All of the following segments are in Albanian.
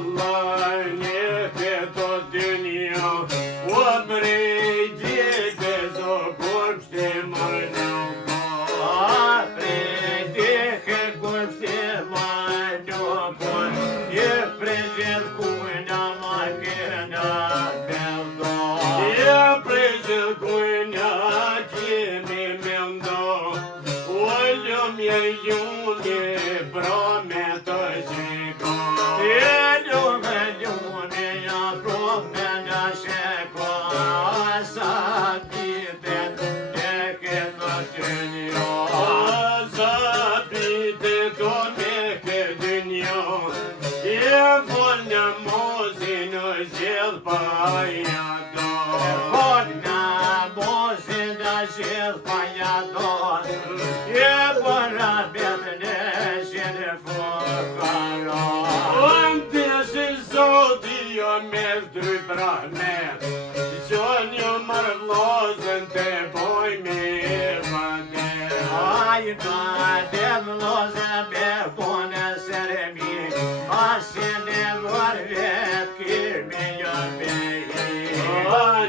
Allah një këto dynja o prej dike zo kur pështi më nuk prej dike kur pështi më nuk je prej gjithë kujna ma këna beldo je prej gjithë kujna qimi mendo o ljumje ljumje pra me të qiko Qon ju mërë vlozën të boj me vënde Ajta të vlozën be pone sërmi Masin e vërvet kimi një beji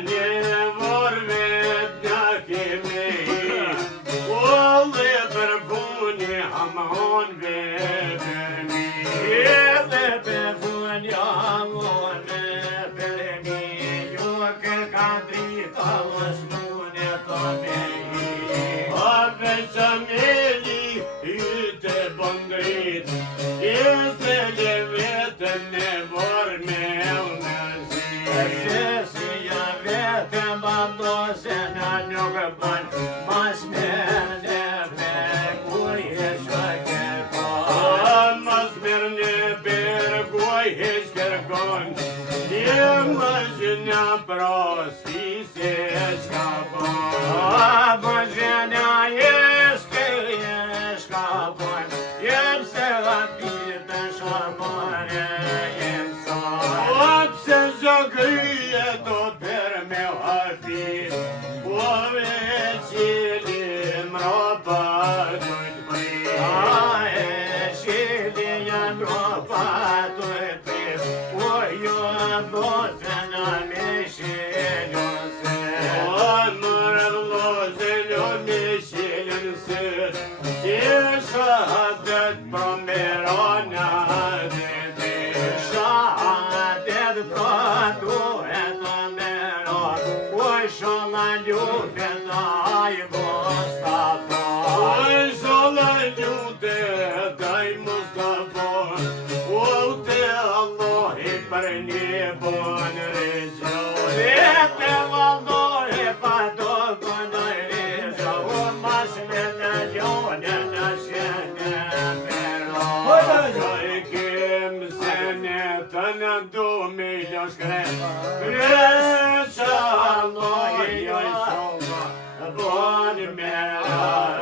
Një vërvet një kimi O dhe për puni hamon vebemi Dhe për puni hamon Prosi se shkapon Bëgjena e shkapon Jem se lapit të shkapon Jem sa Pse zogryje do për me hapit Po veqili mropa dojt prit E qili jem mropa dojt prit Po jo botën me shilën se O mërë vlozën o me shilën se Shahadet pro merona dhe Shahadet pro duhet o meron Oj shola ljudet aj Mustafa Oj shola ljudet aj Mustafa O te Allah i për një bon rezon Te Allah i për do bon rezon O mas me në gjone në shene meron Kaj kem se ne të në do me ljoshkre Kresha Allah i oj shoma bon meron